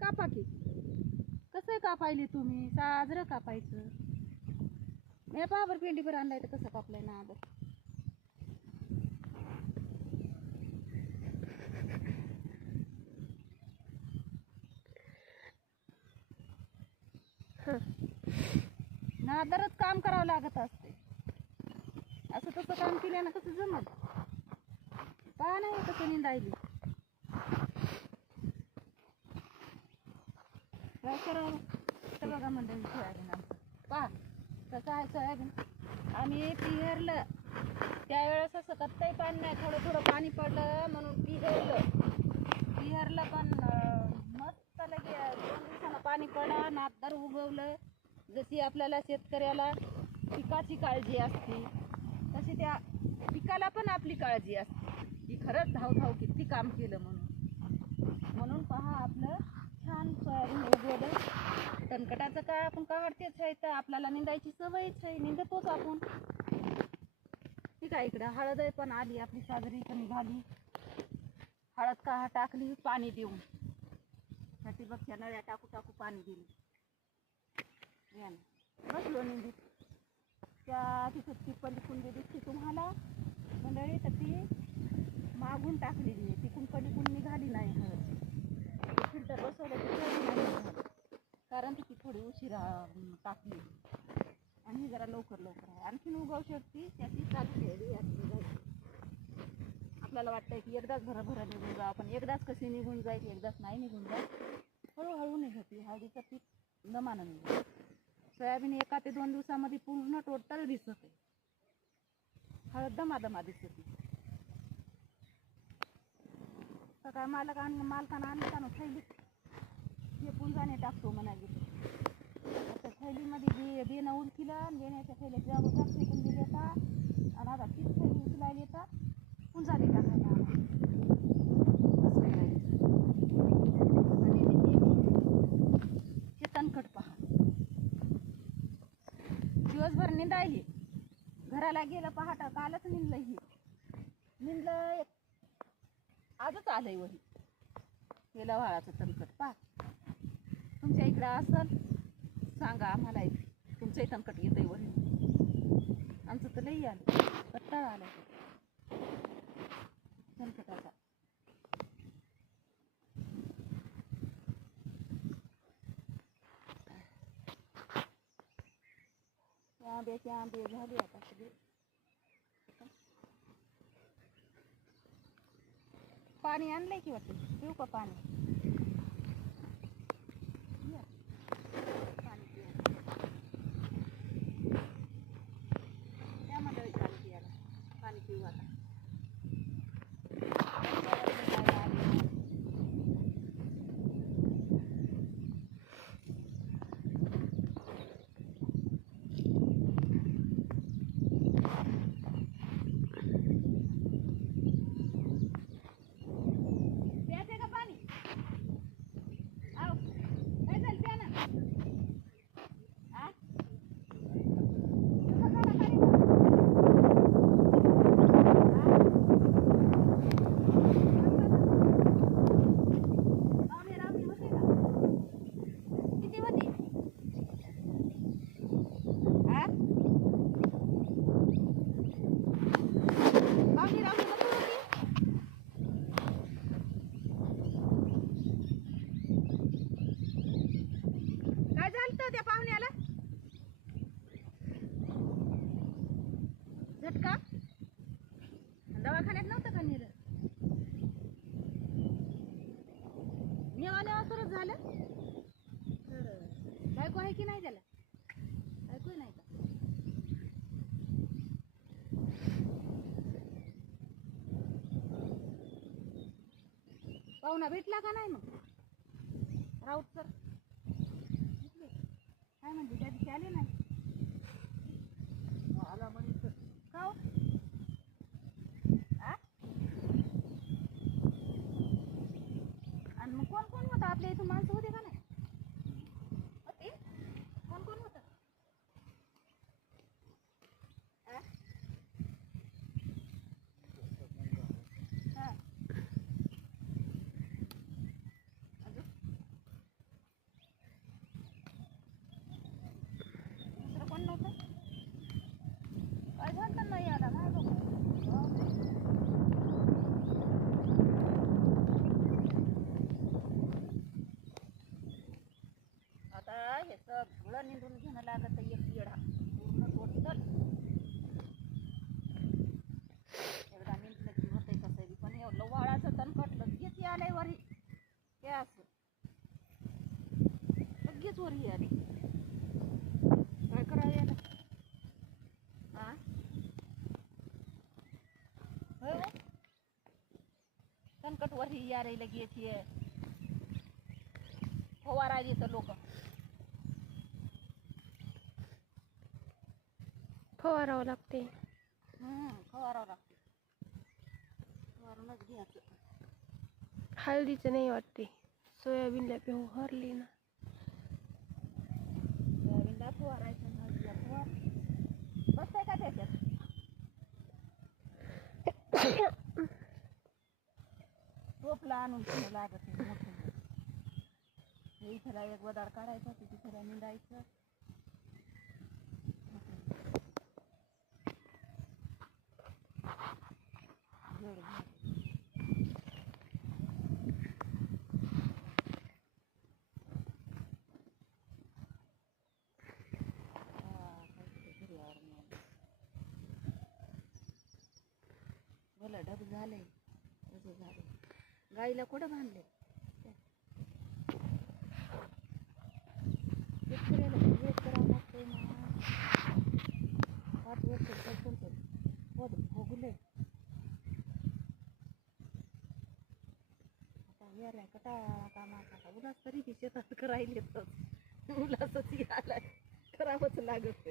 कापा की. कसं कापायली तुम्ही? साजरं कापायचं. मी पाबर पेंडीभर आणलाय तर कसं कापलंय ना आता. नादरच काम करावं लागत असते. असं तसं काम केल्यानं कसं जमत? पहा नाही कसं निंदायली. काय करावं तर बघा मंडळी सोयाबीन आमचं. पहा कसं आहे सोयाबीन. आम्ही पिहरलं त्यावेळेस असं कत्ताही पाणी नाही, थोडं थोडं पाणी पडलं म्हणून पिहरलं पण मस्त लगे 2 दिवसानं पाणी पडलं, नादर उगवलं. जशी आपल्याला शेतकऱ्याला पिकाची काळजी असते तशी त्या पिकाला पण आपली काळजी असते की खरंच धाव किती काम केलं म्हणून पहा आपलं छान सोयाबीन उगवलं. तणकटाचं काय आपण काढतेच आहे, तर आपल्याला निंदायची सवयच आहे, निंदतोच आपण. ठीक आहे. इकडं हळद पण आली आपली साजरी पण झाली. हळद का टाकली पाणी देऊन, साठी बघच्या नळ्या टाकू पाणी दिली. बसलो निंदी. त्या तिथं ती पलीकुंडी दिसते तुम्हाला मंडळी, तर ती मागून टाकलेली आहे. तिकून पलीकुंड निघाली नाही हळद. फिल्टर बसवलं तर कारण ती थोडी उशिरा टाकली आणि जरा लवकर आहे. आणखीन उगवू शकते त्याची चालू ठेवली असते. आपल्याला वाटतंय की एकदाच भरा निघून जा, पण एकदाच कशी निघून जाईल, एकदाच नाही निघून जाईल. हळूहळू निघते. हळदीचं पीक दमानं निघतं. सोयाबीन 1 ते 2 दिवसामध्ये पूर्ण टोटल दिसत आहे. हळद दमा दिसते. तर काय मालकानं आणताना थैली हे पुंजाने टाकतो म्हणाले. आता थैलीमध्ये बेनं उलकिलं, बेण्याच्या थैलीत जास्त फेकून दिले होता आणि आता तीच थैली उचलायला येतात पुंजाने टाकायला. हे तणकट पहा. दिवसभर निंदायली, घराला गेलं पहाट कालच निंदलं आजच आलंय वही. हे लव्हाळाचं तणकट पहा. तुमच्या इकडं असल सांगा आम्हाला. तुमचंही तणकट येतंय वही. आमचं तर लई आलं, कट्टाळ आलं तणकटाचा. आंबे झाले आता सगळे. पाणी आणलंय की वाटतं, पिऊ का पाणी? त्यामध्ये पाणी पिऊ आता. त्या पाहुण्याला झटका दवाखान्यात नव्हतं का नेलं? नेवा सुरू झालं. बायको आहे की नाही त्याला? बायको नाही का? पाहुणा भेटला का नाही मग? राऊत सर काय म्हणते? त्या दिवशी आले नाही. आला म्हणजे का हो? आणि मग कोण होतं आपल्या इथून? माणसं होते का नाही? होते. कोण होतं? सगळं निंदून घेणं लागत एक येडा पूर्ण टोटल. एकदा निंदलं की होतंय कसं बी, पण एवढं वाळाचं तणकटलं लगेच आलंय वरी. हे असं लगेच वरी आली. काय करावं याला? हा होय हो. तणकट वरी यायला लगेच ये फवारा येतं लोक. फवारावं लागते. फवारावं लागते. फवारूनच घ्यायचं. हळदीचं नाही वाटते, सोयाबीनला पेहू हरली ना. सोयाबीनला फवारायचं ना, हळदीला फवार बसतंय का त्याच्यात? टोपला आणून ठेवलं लागत आहे मोठं. इथला एक वदाड काढायचा, तिथला निंदायचं. जड घ्यायचं. भलं ढग झालंय, तसं झालंय. गाईला कुठं बांधले? शेतकऱ्याला हे करावं लागतंय ना. 5 वर्ष पद भोगले. आता यायला कटाळा कामाचा. उलास तरी बी शेतात करायले तर उलासच यायला करावंच लागत.